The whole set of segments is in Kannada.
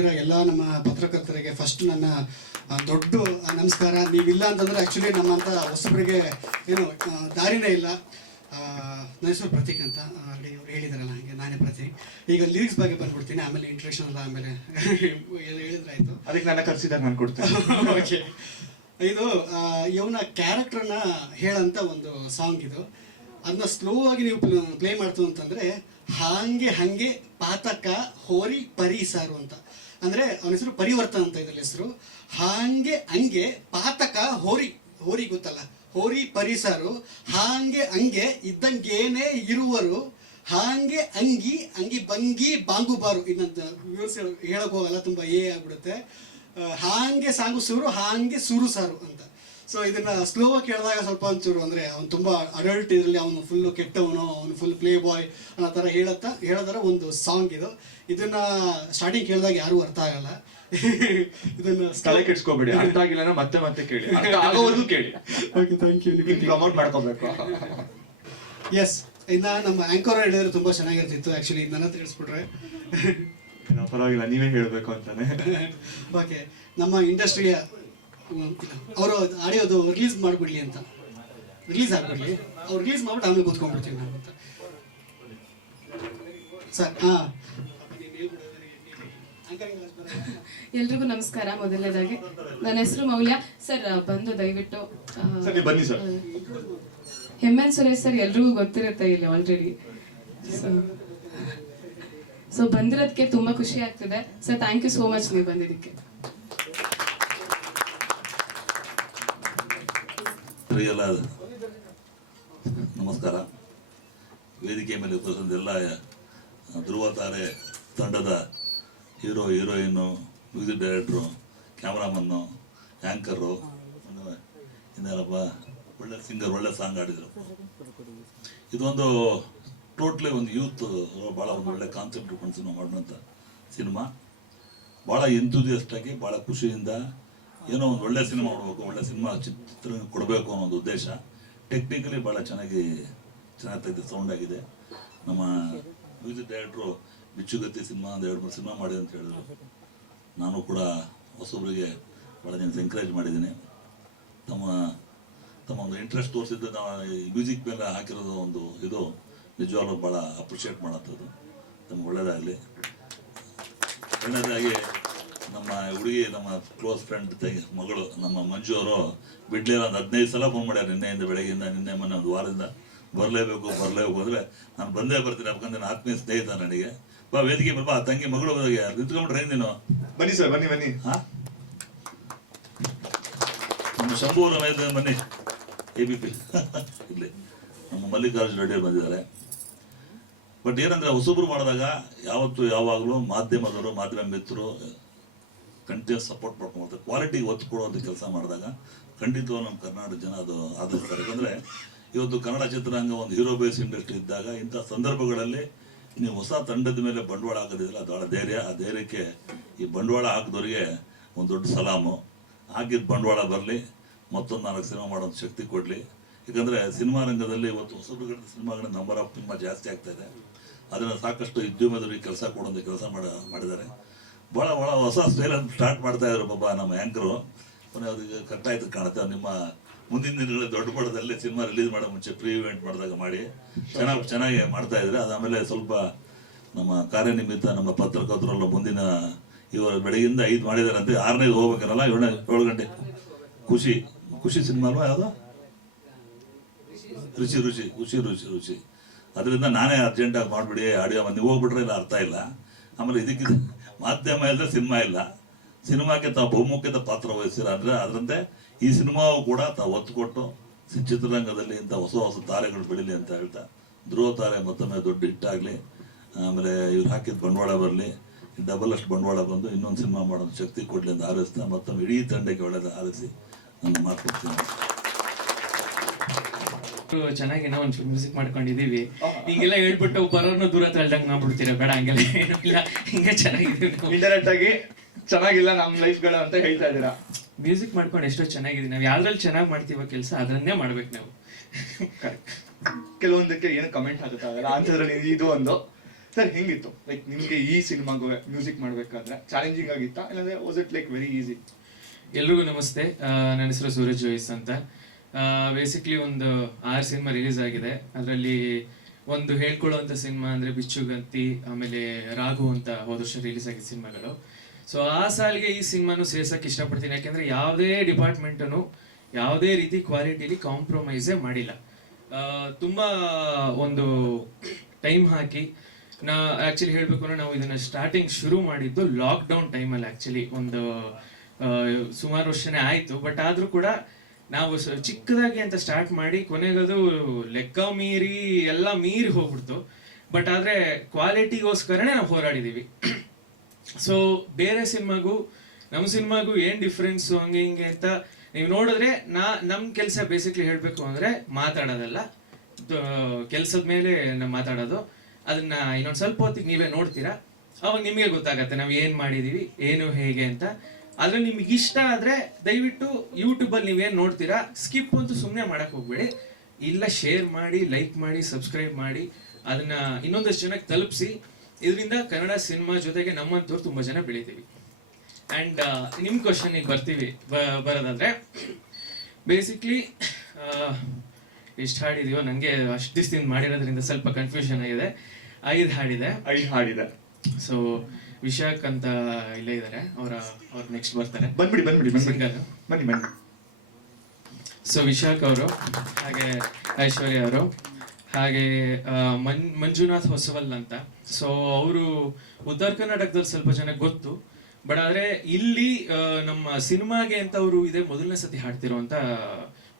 ಎಲ್ಲ ನಮ್ಮ ಪತ್ರಕರ್ತರಿಗೆ ಫಸ್ಟ್ ನನ್ನ ದೊಡ್ಡ ನಮಸ್ಕಾರ. ನೀವಿಲ್ಲ ಅಂತಂದರೆ ಆ್ಯಕ್ಚುಲಿ ನಮ್ಮಂಥ ಹೊಸಬರಿಗೆ ಏನು ದಾರಿನೇ ಇಲ್ಲ. ನನ್ನ ಹೆಸರು ಪ್ರತೀಕ್ ಅಂತ ಆಲ್ರೆಡಿ ಅವ್ರು ಹೇಳಿದಾರಲ್ಲ, ಹಾಗೆ ನಾನೇ ಪ್ರತೀಕ್. ಈಗ ಲಿರಿಕ್ಸ್ ಬಗ್ಗೆ ಬಂದ್ಬಿಡ್ತೀನಿ, ಆಮೇಲೆ ಇಂಟ್ರಡಕ್ಷನ್ ಎಲ್ಲ ಆಮೇಲೆ ಹೇಳಿದ್ರೆ ಆಯಿತು. ಅದಕ್ಕೆ ನನ್ನ ಕರೆಸಿದಾಗ ನಾನು ಕೊಡ್ತೀನಿ. ಓಕೆ, ಇದು ಇವನ ಕ್ಯಾರೆಕ್ಟರ್ನ ಹೇಳಂತ ಒಂದು ಸಾಂಗ್ ಇದು. ಅದನ್ನ ಸ್ಲೋ ಆಗಿ ನೀವು ಪ್ಲೇ ಮಾಡ್ತು ಅಂತಂದರೆ, ಹಾಗೆ ಪಾತಕ ಹೋರಿ ಪರಿಸಾರು ಅಂತ, ಅಂದರೆ ಅವನ ಹೆಸರು ಪರಿವರ್ತನ ಅಂತ ಇದರಲ್ಲಿ ಹೆಸರು. ಹಂಗೆ ಪಾತಕ ಹೋರಿ ಗೊತ್ತಲ್ಲ, ಹೋರಿ ಪರಿಸಾರು. ಹಂಗೆ ಇದ್ದಂಗೇನೆ ಇರುವರು, ಹಾಗೆ ಅಂಗಿ ಬಂಗಿ ಬಾಂಗುಬಾರು. ಇದನ್ನ ವಿವರಿಸಿ ಹೇಳಕ್ ಹೋಗಲ್ಲ, ತುಂಬ ಆಗ್ಬಿಡುತ್ತೆ. ಹಾಗೆ ಸಾಂಗು ಸುರು, ಹಾಗೆ ಸುರು ಸಾರು ಅಂತ. ಸೊ ಇದನ್ನ ಸ್ಲೋ ಆಗಿ ಕೇಳಿದಾಗ ಸ್ವಲ್ಪ ಒಂಚೂರು ಅಂದರೆ ಅವ್ನು ತುಂಬ ಅಡಲ್ಟ್ ಇದರಲ್ಲಿ, ಅವನು ಫುಲ್ಲು ಕೆಟ್ಟವನು, ಅವನು ಫುಲ್ ಪ್ಲೇ ಬಾಯ್ ಅನ್ನೋ ಥರ ಹೇಳೋದರ ಒಂದು ಸಾಂಗ್ ಇದು. ಇದನ್ನ ಸ್ಟಾರ್ಟಿಂಗ್ ಕೇಳಿದಾಗ ಯಾರೂ ಅರ್ಥ ಆಗಲ್ಲ. ಇದನ್ನ ತಲೆ ಕೆಡ್ಸ್ಕೋಬೇಡಿ, ಅರ್ಥ ಆಗಿಲ್ಲ ಮತ್ತೆ ಕೇಳಿ, ಅರ್ಥ ಆಗೋವರೆಗೂ ಕೇಳಿ. Okay, thank you. ಪ್ರಮೋಟ್ ಮಾಡ್ಕೋಬೇಕು. ಎಸ್, ಇನ್ನು ನಮ್ಮ ಆಂಕರ್ ಹೇಳಿದ್ರೆ ತುಂಬ ಚೆನ್ನಾಗಿರ್ತಿತ್ತು. ಆ್ಯಕ್ಚುಲಿ ನನ್ನ ತಿಳಿಸ್ಬಿಟ್ರೆ ಪರವಾಗಿಲ್ಲ, ನೀವೇ ಹೇಳಬೇಕು ಅಂತಾನೆ. ಓಕೆ, ನಮ್ಮ ಇಂಡಸ್ಟ್ರಿಯ ಅವರು ಆಡಿಯೋದು ರಿಲೀಸ್ ಮಾಡಿಬಿಡ್ಲಿ ಅಂತ, ರಿಲೀಸ್ ಆಗಿಬಿಡ್ಲಿ, ಅವ್ರು ರಿಲೀಸ್ ಮಾಡ್ಬಿಟ್ಟು ಆಮೇಲೆ ಕೂತ್ಕೊಂಡ್ಬಿಡ್ತೀವಿ ನಾವು ಅಂತ ಸರ್. ಎಲ್ರಿಗೂ ನಮಸ್ಕಾರ. ಮೊದಲನೇದಾಗಿ ನನ್ನ ಹೆಸರು ಮೌಲ್ಯ ಸರ್. ಬಂದು ದಯವಿಟ್ಟು ಬನ್ನಿ ಸರ್. ಹೆಮ್ಮೆನ್ ಸುರೇಶ್ ಸರ್ ಎಲ್ರಿಗೂ ಗೊತ್ತಿರುತ್ತೆ ಇಲ್ಲಿ ಆಲ್ರೆಡಿ. ಸೊ ಬಂದಿರೋದಕ್ಕೆ ತುಂಬಾ ಖುಷಿ ಆಗ್ತಿದೆ sir. Thank you so much ನೀವು ಬಂದಿದ್ದಕ್ಕೆ. ನಮಸ್ಕಾರ. ವೇದಿಕೆ ಮೇಲೆ ಎಲ್ಲ ಧ್ರುವ ತಾರೆ ತಂಡದ hero, heroine, music director, cameraman, anchor, ಇನ್ನೇನಪ್ಪ ಒಳ್ಳೆ ಸಿಂಗರ್, ಒಳ್ಳೆ ಸಾಂಗ್ ಆಡಿದರು. ಇದೊಂದು ಟೋಟ್ಲಿ ಒಂದು ಯೂತ್ ಭಾಳ ಒಂದು ಒಳ್ಳೆ ಕಾನ್ಸೆಪ್ಟ್ ಇಟ್ಕೊಂಡು ಸಿನಿಮಾ ಮಾಡೋಂಥ ಸಿನಿಮಾ. ಭಾಳ ಎಂತೂಸಿಯಸ್ಟಾಗಿ, ಭಾಳ ಖುಷಿಯಿಂದ ಏನೋ ಒಂದು ಒಳ್ಳೆ ಸಿನಿಮಾ ಮಾಡಬೇಕು, ಒಳ್ಳೆ ಸಿನಿಮಾ ಚಿತ್ರ ಕೊಡಬೇಕು ಅನ್ನೋ ಒಂದು ಉದ್ದೇಶ. ಟೆಕ್ನಿಕಲಿ ಭಾಳ ಚೆನ್ನಾಗಿ ತೆಗೆದು ಸೌಂಡ್ ಆಗಿದೆ. ನಮ್ಮ ಮ್ಯೂಸಿಕ್ ಡೈರೆಕ್ಟ್ರು ಬಿಚ್ಚುಗತ್ತಿ ಸಿನಿಮಾ ಒಂದು 2-3 ಸಿನಿಮಾ ಮಾಡಿದೆ ಅಂತ ಹೇಳಿದ್ರು. ನಾನು ಕೂಡ ಹೊಸೊಬ್ಬರಿಗೆ ಭಾಳ ಜನ ಎಂಕರೇಜ್ ಮಾಡಿದ್ದೀನಿ. ತಮ್ಮ ಒಂದು ಇಂಟ್ರೆಸ್ಟ್ ತೋರಿಸಿದ್ದು ನಾವು ಮ್ಯೂಸಿಕ್ ಮೇಲೆ ಹಾಕಿರೋದು ಒಂದು ಇದು ನಿಜವಾಗ್ಲೂ ಭಾಳ ಅಪ್ರಿಷಿಯೇಟ್ ಮಾಡೋಂಥದ್ದು. ನಮ್ಗೆ ಒಳ್ಳೆಯದಾಗಲಿ. ಎರಡನೇದಾಗಿ ನಮ್ಮ ಹುಡುಗಿ, ನಮ್ಮ ಕ್ಲೋಸ್ ಫ್ರೆಂಡ್ ಮಗಳು ನಮ್ಮ ಮಂಜು ಅವರು ಬಿಡ್ಲಿಲ್ಲ, ಒಂದು 15 ಸಲ ಫೋನ್ ಮಾಡ್ಯಾರ ನಿನ್ನೆಯಿಂದ, ಬೆಳಗ್ಗೆಯಿಂದ, ನಿನ್ನೆ ಮೊನ್ನೆ ಒಂದು ವಾರದಿಂದ ಬರಲೇಬೇಕು ಅಂದರೆ ನಾನು ಬಂದೇ ಬರ್ತೀನಿ. ಯಾಕಂದ್ರೆ ನನ್ನ ಆತ್ಮೀಯ ಸ್ನೇಹಿತ ನನಗೆ. ಬಾ ವೇದಿಕೆ ಬಾ, ತಂಗಿ ಮಗಳು ನಿಂತ್ಕೊಂಡ್ಬಿಟ್ರೆ ನೀನು. ಬನ್ನಿ ಸರ್, ಬನ್ನಿ. ಹಾಂ, ನಮ್ಮ ಶಂಭೂರ ಬನ್ನಿ. ABP ಇಲ್ಲಿ ನಮ್ಮ ಮಲ್ಲಿಕಾರ್ಜುನ ರೆಡ್ಡಿ ಬಂದಿದ್ದಾರೆ. ಬಟ್ ಏನಂದರೆ ಹೊಸಬ್ರು ಮಾಡಿದಾಗ ಯಾವಾಗಲೂ ಮಾಧ್ಯಮದವರು, ಮಾಧ್ಯಮ ಮಿತ್ರರು ಕಂಟಿನ್ಯೂಸ್ ಸಪೋರ್ಟ್ ಮಾಡ್ಕೊಂಡು ಕ್ವಾಲಿಟಿಗೆ ಒತ್ತು ಕೊಡೋದು ಕೆಲಸ ಮಾಡಿದಾಗ ಖಂಡಿತವಾಗಿ ನಮ್ಮ ಕರ್ನಾಟಕ ಜನ ಅದು ಆದರಿಸ್ತಾರೆ. ಯಾಕಂದರೆ ಇವತ್ತು ಕನ್ನಡ ಚಿತ್ರರಂಗ ಒಂದು ಹೀರೋ ಬೇಸ್ ಇಂಡಸ್ಟ್ರಿ ಇದ್ದಾಗ ಇಂಥ ಸಂದರ್ಭಗಳಲ್ಲಿ ನೀವು ಹೊಸ ತಂಡದ ಮೇಲೆ ಬಂಡವಾಳ ಹಾಕೋದಿಲ್ಲ, ಅದು ಭಾಳ ಧೈರ್ಯ. ಆ ಧೈರ್ಯಕ್ಕೆ ಈ ಬಂಡವಾಳ ಹಾಕಿದವರಿಗೆ ಒಂದು ದೊಡ್ಡ ಸಲಾಮು. ಹಾಕಿದ ಬಂಡವಾಳ ಬರಲಿ, ಮತ್ತೊಂದು 4 ಸಿನಿಮಾ ಮಾಡೋದು ಶಕ್ತಿ ಕೊಡಲಿ. ಯಾಕಂದರೆ ಸಿನಿಮಾ ರಂಗದಲ್ಲಿ ಇವತ್ತು ಹೊಸಬ್ರುಗಳ ಸಿನಿಮಾಗಳ ನಂಬರ್ ಆಫ್ ತುಂಬ ಜಾಸ್ತಿ ಆಗ್ತಾಯಿದೆ. ಅದನ್ನು ಸಾಕಷ್ಟು ಉದ್ಯಮದವರಿಗೆ ಕೆಲಸ ಕೊಡೋದು ಕೆಲಸ ಮಾಡಿದ್ದಾರೆ. ಭಾಳ ಹೊಸ ಸ್ಟೈಲನ್ನು ಸ್ಟಾರ್ಟ್ ಮಾಡ್ತಾಯಿದ್ರು ಪಾಪ ನಮ್ಮ ಆ್ಯಂಕರು. ಅವ್ರಿಗೆ ಕಟ್ಟಾಯ್ತು ಕಾಣುತ್ತೆ. ನಿಮ್ಮ ಮುಂದಿನ ದಿನಗಳಲ್ಲಿ ದೊಡ್ಡ ಪಡದಲ್ಲಿ ಸಿನಿಮಾ ರಿಲೀಸ್ ಮಾಡೋ ಮುಂಚೆ ಪ್ರೀ ಇವೆಂಟ್ ಮಾಡಿದಾಗ ಮಾಡಿ ಚೆನ್ನಾಗಿ ಮಾಡ್ತಾಯಿದ್ರೆ, ಅದಾದಮೇಲೆ ಸ್ವಲ್ಪ ನಮ್ಮ ಕಾರ್ಯನಿಮಿತ್ತ ನಮ್ಮ ಪತ್ರಕರ್ತರೆಲ್ಲ ಮುಂದಿನ ಇವರು ಬೆಳಗಿಂದ 5 ಮಾಡಿದ್ದಾರೆ ಅಂತ, 6ನೇದು ಹೋಗ್ಬೇಕಲ್ಲ, 7 ಗಂಟೆ. ಖುಷಿ ಸಿನಿಮಾ ಅಲ್ವಾ ಯಾವುದು, ರುಚಿ. ಅದರಿಂದ ನಾನೇ ಅರ್ಜೆಂಟಾಗಿ ಮಾಡಿಬಿಡಿ ಆಡಿಯೋ, ನೀವು ಹೋಗ್ಬಿಟ್ರೆ ಇಲ್ಲ ಅರ್ಥ ಇಲ್ಲ. ಆಮೇಲೆ ಇದಕ್ಕಿಂತ ಮಾಧ್ಯಮ ಇಲ್ಲದೆ ಸಿನಿಮಾ ಇಲ್ಲ. ಸಿನಿಮಾಕ್ಕೆ ತಾವು ಬಹುಮುಖ್ಯದ ಪಾತ್ರ ವಹಿಸಿರ ಅಂದರೆ ಅದರಂತೆ ಈ ಸಿನಿಮಾವು ಕೂಡ ತಾವು ಒತ್ತು ಕೊಟ್ಟು ಚಿತ್ರರಂಗದಲ್ಲಿ ಇಂಥ ಹೊಸ ತಾರೆಗಳು ಬೆಳೀಲಿ ಅಂತ ಹೇಳ್ತಾ, ಧ್ರುವ ತಾರೆ ಮತ್ತೊಮ್ಮೆ ದೊಡ್ಡ ಹಿಟ್ಟಾಗಲಿ. ಆಮೇಲೆ ಇವ್ರು ಹಾಕಿದ ಬಂಡವಾಳ ಬರಲಿ, ಡಬಲ್ ಅಷ್ಟು ಬಂಡವಾಳ ಬಂದು ಇನ್ನೊಂದು ಸಿನಿಮಾ ಮಾಡೋದು ಶಕ್ತಿ ಕೊಡಲಿ ಅಂತ ಹಾರೈಸ್ತಾ, ಮತ್ತೊಮ್ಮೆ ಇಡೀ ತಂಡಕ್ಕೆ ಒಳ್ಳೆಯದು ಹಾರೈಸಿ ನನ್ನ ಮಾತು ಕೊಡ್ತೀನಿ. ಚೆನ್ನಾಗಿ ನಾವು ಒಂದು ಮ್ಯೂಸಿಕ್ ಮಾಡ್ಕೊಂಡಿದೀವಿ. ಹಿಂಗೆಲ್ಲ ಹೇಳ್ಬಿಟ್ಟು ಬರೋರ್ನ ದೂರ ತಳ್ದಂಗೆ ಮಾಡ್ಬಿಡ್ತೀರ, ಬೇಡ ಹಂಗೆಲ್ಲ ಏನೂ ಇಲ್ಲ, ಹಿಂಗೆ ಚೆನ್ನಾಗಿದೆ. ಇಂಡೈರೆಕ್ಟ್ ಆಗಿ ಚೆನ್ನಾಗಿಲ್ಲ ನಮ್ಮ ಲೈಫ್ಗಳು ಅಂತ ಹೇಳ್ತಾ ಇದ್ದೀರಾ. ಮ್ಯೂಸಿಕ್ ಮಾಡ್ಕೊಂಡು ಎಷ್ಟೋ ಚೆನ್ನಾಗಿದೆ. ನಾವು ಯಾವ್ದ್ರಲ್ಲಿ ಚೆನ್ನಾಗಿ ಮಾಡ್ತೀವ ಕೆಲಸ ಅದನ್ನೇ ಮಾಡ್ಬೇಕು ನಾವು. ಕೆಲವೊಂದಕ್ಕೆ ಏನು ಕಮೆಂಟ್ ಆಗುತ್ತಾಗಲ್ಲ, ಆನ್ಸರ್ ಇದು ಒಂದು ಸರ್ ಹೆಂಗಿತ್ತು ಲೈಕ್ ನಿಮ್ಗೆ ಈ ಸಿನಿಮಾಗೂ ಮ್ಯೂಸಿಕ್ ಮಾಡ್ಬೇಕಾದ್ರೆ ಚಾಲೆಂಜಿಂಗ್ ಆಗಿತ್ತಾ ಇಲ್ಲಾಂದ್ರೆ was it like very easy? ಎಲ್ರಿಗೂ ನಮಸ್ತೆ. ನನ್ನ ಹೆಸರು ಸೂರಜ್ ಜೋಯಿಸ್ ಅಂತ. ಬೇಸಿಕ್ಲಿ ಒಂದು 6 ಸಿನಿಮಾ ರಿಲೀಸ್ ಆಗಿದೆ. ಅದರಲ್ಲಿ ಒಂದು ಹೇಳ್ಕೊಳ್ಳುವಂಥ ಸಿನಿಮಾ ಅಂದರೆ ಬಿಚ್ಚುಗಂತಿ, ಆಮೇಲೆ ರಾಘು ಅಂತ ಹೋದ ವರ್ಷ ರಿಲೀಸ್ ಆಗಿದ್ದ ಸಿನಿಮಾಗಳು. ಸೊ ಆ ಸಾಲಿಗೆ ಈ ಸಿನಿಮಾನು ಸೇರ್ಸಕ್ಕೆ ಇಷ್ಟಪಡ್ತೀನಿ. ಯಾಕೆಂದರೆ ಯಾವುದೇ ಡಿಪಾರ್ಟ್ಮೆಂಟನು ಯಾವುದೇ ರೀತಿ ಕ್ವಾಲಿಟಿಲಿ ಕಾಂಪ್ರಮೈಸೇ ಮಾಡಿಲ್ಲ. ತುಂಬ ಒಂದು ಟೈಮ್ ಹಾಕಿ ಆ್ಯಕ್ಚುಲಿ ಹೇಳಬೇಕು ಅಂದರೆ ನಾವು ಇದನ್ನು ಸ್ಟಾರ್ಟಿಂಗ್ ಶುರು ಮಾಡಿದ್ದು ಲಾಕ್ಡೌನ್ ಟೈಮಲ್ಲಿ. ಆ್ಯಕ್ಚುಲಿ ಒಂದು ಸುಮಾರು ವರ್ಷನೇ ಆಯಿತು. ಬಟ್ ಆದರೂ ಕೂಡ ನಾವು ಚಿಕ್ಕದಾಗಿ ಅಂತ ಸ್ಟಾರ್ಟ್ ಮಾಡಿ ಕೊನೆಗದು ಲೆಕ್ಕ ಮೀರಿ ಎಲ್ಲ ಮೀರಿ ಹೋಗ್ಬಿಡ್ತು. ಬಟ್ ಆದರೆ ಕ್ವಾಲಿಟಿಗೋಸ್ಕರನೇ ನಾವು ಹೋರಾಡಿದ್ದೀವಿ. ಸೊ ಬೇರೆ ಸಿನಿಮಾಗೂ ನಮ್ಮ ಸಿನಿಮಾಗೂ ಏನು ಡಿಫ್ರೆನ್ಸು ಹಂಗೆ ಹಿಂಗೆ ಅಂತ ನೀವು ನೋಡಿದ್ರೆ ನಮ್ಮ ಕೆಲಸ ಬೇಸಿಕ್ಲಿ ಹೇಳಬೇಕು ಅಂದರೆ ಮಾತಾಡೋದಲ್ಲ, ಕೆಲಸದ ಮೇಲೆ ನಾವು ಮಾತಾಡೋದು. ಅದನ್ನ ಇನ್ನೊಂದು ಸ್ವಲ್ಪ ಹೊತ್ತಿಗೆ ನೀವೇ ನೋಡ್ತೀರಾ, ಅವಾಗ ನಿಮಗೆ ಗೊತ್ತಾಗತ್ತೆ ನಾವು ಏನು ಮಾಡಿದ್ದೀವಿ ಏನು ಹೇಗೆ ಅಂತ. ಅದ್ರಲ್ಲಿ ನಿಮ್ಗೆ ಇಷ್ಟ ಆದರೆ ದಯವಿಟ್ಟು ಯೂಟ್ಯೂಬಲ್ಲಿ ನೀವೇನು ನೋಡ್ತೀರಾ ಸ್ಕಿಪ್ ಅಂತೂ ಸುಮ್ಮನೆ ಮಾಡಕ್ಕೆ ಹೋಗ್ಬೇಡಿ. ಇಲ್ಲ ಶೇರ್ ಮಾಡಿ, ಲೈಕ್ ಮಾಡಿ, ಸಬ್ಸ್ಕ್ರೈಬ್ ಮಾಡಿ, ಅದನ್ನ ಇನ್ನೊಂದಷ್ಟು ಜನಕ್ಕೆ ತಲುಪಿಸಿ. ಇದರಿಂದ ಕನ್ನಡ ಸಿನಿಮಾ ಜೊತೆಗೆ ನಮ್ಮಂತವ್ರು ತುಂಬ ಜನ ಬೆಳಿತೀವಿ. ಆ್ಯಂಡ್ ನಿಮ್ಮ ಕ್ವಶನಿಗೆ ಬರ್ತೀವಿ. ಬರೋದಾದ್ರೆ ಬೇಸಿಕ್ಲಿ ಎಷ್ಟು ಹಾಡಿದೀವೋ ನನಗೆ ಅಷ್ಟು ದಿವಸದಿಂದ ಮಾಡಿರೋದ್ರಿಂದ ಸ್ವಲ್ಪ ಕನ್ಫ್ಯೂಷನ್ ಆಗಿದೆ. 5 ಹಾಡಿದೆ. ಸೊ ವಿಶಾಖ್ ಅಂತ ಇಲ್ಲೇ ಇದ್ದಾರೆ, ಅವ್ರು ನೆಕ್ಸ್ಟ್ ಬರ್ತಾರೆ. ಬಂದ್ಬಿಡಿ ಸಿಂಗರ್ ಬನ್ನಿ. ಸೊ ವಿಶಾಖ್ ಅವರು, ಹಾಗೆ ಐಶ್ವರ್ಯ ಅವರು, ಹಾಗೆ ಮಂಜುನಾಥ್ ಹೊಸವಲ್ ಅಂತ. ಸೊ ಅವರು ಉತ್ತರ ಕರ್ನಾಟಕದಲ್ಲಿ ಸ್ವಲ್ಪ ಜನಕ್ಕೆ ಗೊತ್ತು. ಬಟ್ ಆದರೆ ಇಲ್ಲಿ ನಮ್ಮ ಸಿನಿಮಾಗೆ ಅಂತ ಅವರು ಇದೇ ಮೊದಲನೇ ಸತಿ ಹಾಡ್ತಿರುವಂತ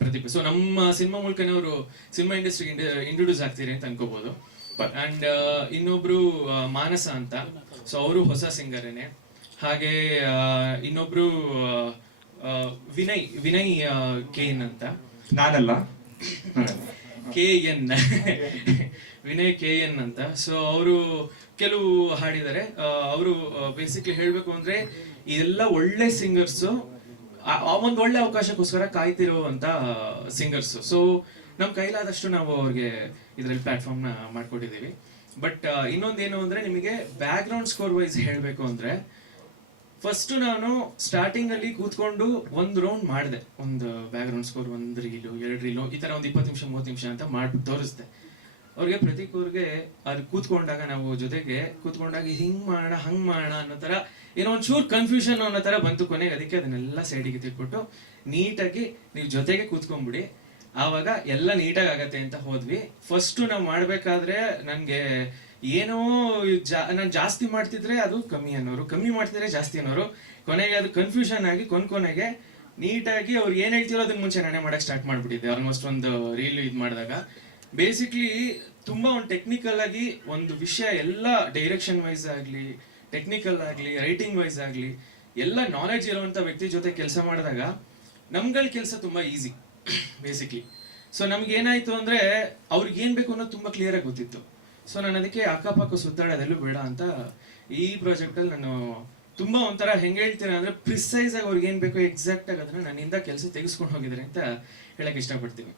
ಪ್ರತಿಭೆ. ಸೊ ನಮ್ಮ ಸಿನಿಮಾ ಮೂಲಕನೇ ಅವರು ಸಿನಿಮಾ ಇಂಡಸ್ಟ್ರಿಗೆ ಇಂಟ್ರೊಡ್ಯೂಸ್ ಆಗ್ತೀರಿ ಅಂತ ಅನ್ಕೋಬಹುದು. ಅಂಡ್ ಇನ್ನೊಬ್ರು ಮಾನಸ ಅಂತ. ಸೊ ಅವರು ಹೊಸ ಸಿಂಗರೇನೆ. ಹಾಗೆ ಇನ್ನೊಬ್ರು ವಿನಯ್ KN ಅಂತ. ನಾನಲ್ಲ, KN ವಿನಯ್ KN ಅಂತ. ಸೊ ಅವರು ಕೆಲವು ಹಾಡಿದ್ದಾರೆ. ಅವರು ಬೇಸಿಕ್ಲಿ ಹೇಳಬೇಕು ಅಂದ್ರೆ ಇದೆಲ್ಲ ಒಳ್ಳೆ ಸಿಂಗರ್ಸು, ಒಂದು ಒಳ್ಳೆ ಅವಕಾಶಕ್ಕೋಸ್ಕರ ಕಾಯ್ತಿರುವಂತ ಸಿಂಗರ್ಸು. ಸೊ ನಮ್ಮ ಕೈಲಾದಷ್ಟು ನಾವು ಅವ್ರಿಗೆ ಇದರಲ್ಲಿ ಪ್ಲಾಟ್ಫಾರ್ಮ್ನ ಮಾಡ್ಕೊಟ್ಟಿದ್ದೀವಿ. ಬಟ್ ಇನ್ನೊಂದೇನು ಅಂದರೆ ನಿಮಗೆ ಬ್ಯಾಕ್ಗ್ರೌಂಡ್ ಸ್ಕೋರ್ ವೈಸ್ ಹೇಳಬೇಕು ಅಂದರೆ ಫಸ್ಟು ನಾನು ಸ್ಟಾರ್ಟಿಂಗಲ್ಲಿ ಕೂತ್ಕೊಂಡು ಒಂದು ರೌಂಡ್ ಮಾಡಿದೆ. ಒಂದು ಬ್ಯಾಕ್ಗ್ರೌಂಡ್ ಸ್ಕೋರ್ 1 ರೀಲು 2 ರೀಲು ಈ ಥರ ಒಂದು 20 ನಿಮಿಷ 30 ನಿಮಿಷ ಅಂತ ಮಾಡ್ಬಿಟ್ಟು ತೋರಿಸ್ದೆ ಅವ್ರಿಗೆ. ಪ್ರತೀಕ್ ಅವ್ರಿಗೆ ಅದು ಕೂತ್ಕೊಂಡಾಗ ನಾವು ಜೊತೆಗೆ ಕೂತ್ಕೊಂಡಾಗ ಹಿಂಗೆ ಮಾಡೋಣ ಹಂಗೆ ಮಾಡೋಣ ಅನ್ನೋ ಥರ ಏನೋ ಒಂಚೂರು ಕನ್ಫ್ಯೂಷನ್ ಅನ್ನೋ ಥರ ಬಂತು. ಕೊನೆಗೆ ಅದಕ್ಕೆ ಅದನ್ನೆಲ್ಲ ಸೈಡಿಗೆ ತಿಳ್ಕೊಟ್ಟು ನೀಟಾಗಿ ನೀವು ಜೊತೆಗೆ ಕೂತ್ಕೊಂಡ್ಬಿಡಿ, ಆವಾಗ ಎಲ್ಲ ನೀಟಾಗಿ ಆಗತ್ತೆ ಅಂತ ಹೋದ್ವಿ. ಫಸ್ಟು ನಾವು ಮಾಡಬೇಕಾದ್ರೆ ನನಗೆ ಏನೋ ನಾನು ಜಾಸ್ತಿ ಮಾಡ್ತಿದ್ರೆ ಅದು ಕಮ್ಮಿ ಅನ್ನೋರು, ಕಮ್ಮಿ ಮಾಡ್ತಿದ್ರೆ ಜಾಸ್ತಿ ಅನ್ನೋರು. ಕೊನೆಗೆ ಅದು ಕನ್ಫ್ಯೂಷನ್ ಆಗಿ ಕೊನೆಗೆ ನೀಟಾಗಿ ಅವ್ರು ಏನು ಹೇಳ್ತಿರೋ ಅದನ್ನ ಮುಂಚೆ ನಾನೇ ಮಾಡೋಕ್ಕೆ ಸ್ಟಾರ್ಟ್ ಮಾಡಿಬಿಟ್ಟಿದ್ದೆ. ಆಲ್ಮೋಸ್ಟ್ ಒಂದು ರೀಲ್ ಇದು ಮಾಡಿದಾಗ ಬೇಸಿಕ್ಲಿ ತುಂಬ ಒಂದು ಟೆಕ್ನಿಕಲ್ ಆಗಿ ಒಂದು ವಿಷಯ ಎಲ್ಲ ಡೈರೆಕ್ಷನ್ ವೈಸ್ ಆಗಲಿ, ಟೆಕ್ನಿಕಲ್ ಆಗಲಿ, ರೈಟಿಂಗ್ ವೈಸ್ ಆಗಲಿ ಎಲ್ಲ ನಾಲೆಡ್ಜ್ ಇರುವಂಥ ವ್ಯಕ್ತಿ ಜೊತೆ ಕೆಲಸ ಮಾಡಿದಾಗ ನಮ್ಗಳ ಕೆಲಸ ತುಂಬ ಈಸಿ ಬೇಸಿಕ್ಲಿ. ಸೊ ನಮ್ಗೆ ಏನಾಯ್ತು ಅಂದರೆ ಅವ್ರಿಗೆ ಏನು ಬೇಕು ಅನ್ನೋದು ತುಂಬ ಕ್ಲಿಯರಾಗಿ ಗೊತ್ತಿತ್ತು. ಸೊ ನಾನು ಅದಕ್ಕೆ ಅಕ್ಕಪಕ್ಕ ಸುತ್ತಾಡೋದೆಲ್ಲೂ ಬೇಡ ಅಂತ ಈ ಪ್ರಾಜೆಕ್ಟಲ್ಲಿ ನಾನು ತುಂಬ ಒಂಥರ ಹೆಂಗೆ ಹೇಳ್ತೀನಿ ಅಂದರೆ ಪ್ರಿಸೈಸ್ ಆಗಿ ಅವ್ರಿಗೆ ಏನು ಬೇಕೋ ಎಕ್ಸಾಕ್ಟಾಗಿ ಅದನ್ನು ನನ್ನಿಂದ ಕೆಲಸ ತೆಗೆಸ್ಕೊಂಡು ಹೋಗಿದ್ದಾರೆ ಅಂತ ಹೇಳಕ್ಕೆ ಇಷ್ಟಪಡ್ತೀನಿ.